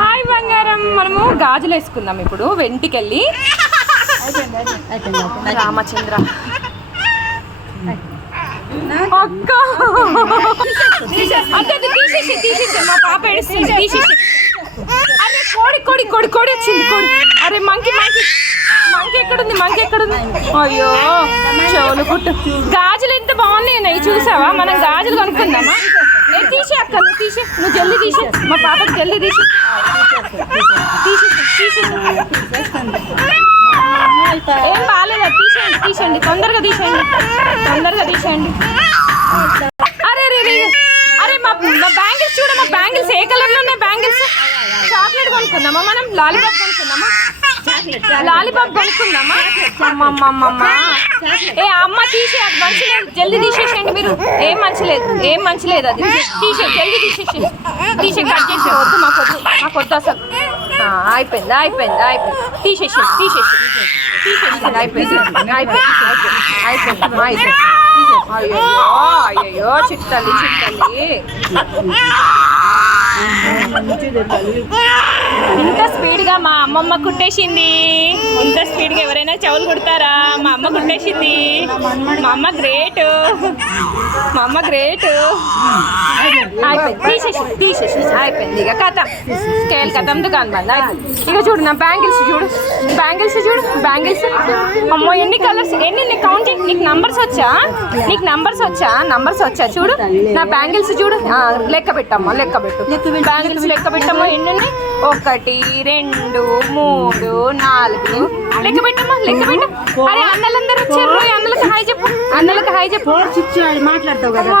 Hi బంగారం, మనము గాజులు వేసుకుందాం ఇప్పుడు వెంటికెళ్ళి. రామచంద్ర అక్క తీసేసి మా పాప ఏడుస్తుంది. తీసేసి అరే కోడి కోడి కోడి కోడి వచ్చింది కోడి. అరే మంకి మంకి మంకి ఎక్కడుంది? మంకి ఎక్కడుంది? అయ్యో చెవులు పుట్టు. గాజులు ఎంత బాగున్నాయి చూసావా? మనం గాజులు కొనుక్కుందామా? నేను తీసే అక్క, నువ్వు తీసే, నువ్వు జల్దీ తీసే, మా పాపకి జల్దీ తీసే. ఏం బాగాలేదా? తీసేయండి తీసేయండి, తొందరగా తీసేయండి, తొందరగా తీసేయండి. అరే రే రే అరే మా బ్యాంగిల్స్ చూడ, మా బ్యాంగిల్స్ ఏ కలర్లో ఉన్నాయి? బ్యాంగిల్స్ చాక్లెట్ కొనుక్కుందామా? మనం లాలీపాప్ కొనుక్కుందామా? లాలీపాప్ కొనుక్కుందామా? అమ్మమ్మమ్మ ఏ అమ్మ తీసే, అది మంచి లేదు, జల్దీ తీసేసేయండి మీరు. ఏం మంచి లేదు, ఏం మంచి లేదు, అది తీసే, జల్దీ తీసేసి తీసే, కట్ చేసే. వద్దు మాకు వద్దు అసలు. అయిపోయింది అయిపోయింది అయిపోయింది, తీసేసి తీసేసి తీసేసి అయిపోయింది అయిపోయింది అయిపోయింది. అయ్యో అయ్యో చిట్టల్లి చిట్టల్లి, ఇంత స్పీడ్గా మా అమ్మమ్మ కుట్టేసింది. ఇంత స్పీడ్గా ఎవరైనా చెవులు కుడతారా? మా అమ్మ కుట్టేసింది. మా అమ్మ గ్రేట్, మా అమ్మ గ్రేట్. అయిపోయింది తీసేసి తీసేసి అయిపోయింది. ఇక కథ స్కేల్ కథం దుకాణం బంద్ అయిపోయింది. ఇక చూడు నా బ్యాంగిల్స్ చూడు, బ్యాంగిల్స్ చూడు, బ్యాంగిల్స్. అమ్మో ఎన్ని కలర్స్, ఎన్ని కౌంట్ చేయి. నీకు నంబర్స్ వచ్చా? నీకు నంబర్స్ వచ్చా? నంబర్స్ వచ్చా చూడు. నా బ్యాంగిల్స్ చూడు, లెక్క పెట్టమ్మా, లెక్క పెట్టు. బ్యాంగిల్స్ లెక్క పెట్టమ్మా, ఎన్ని ఉన్నాయి? 1 2 3 4 లెక్క పెట్టమ్మా, లెక్క పెట్టు. అరే అన్నలందరూ వచ్చారు, అన్నలకు హాయ్ చెప్పు, అన్నలకు హాయ్ చెప్పు. మాట్లాడతావు కదా.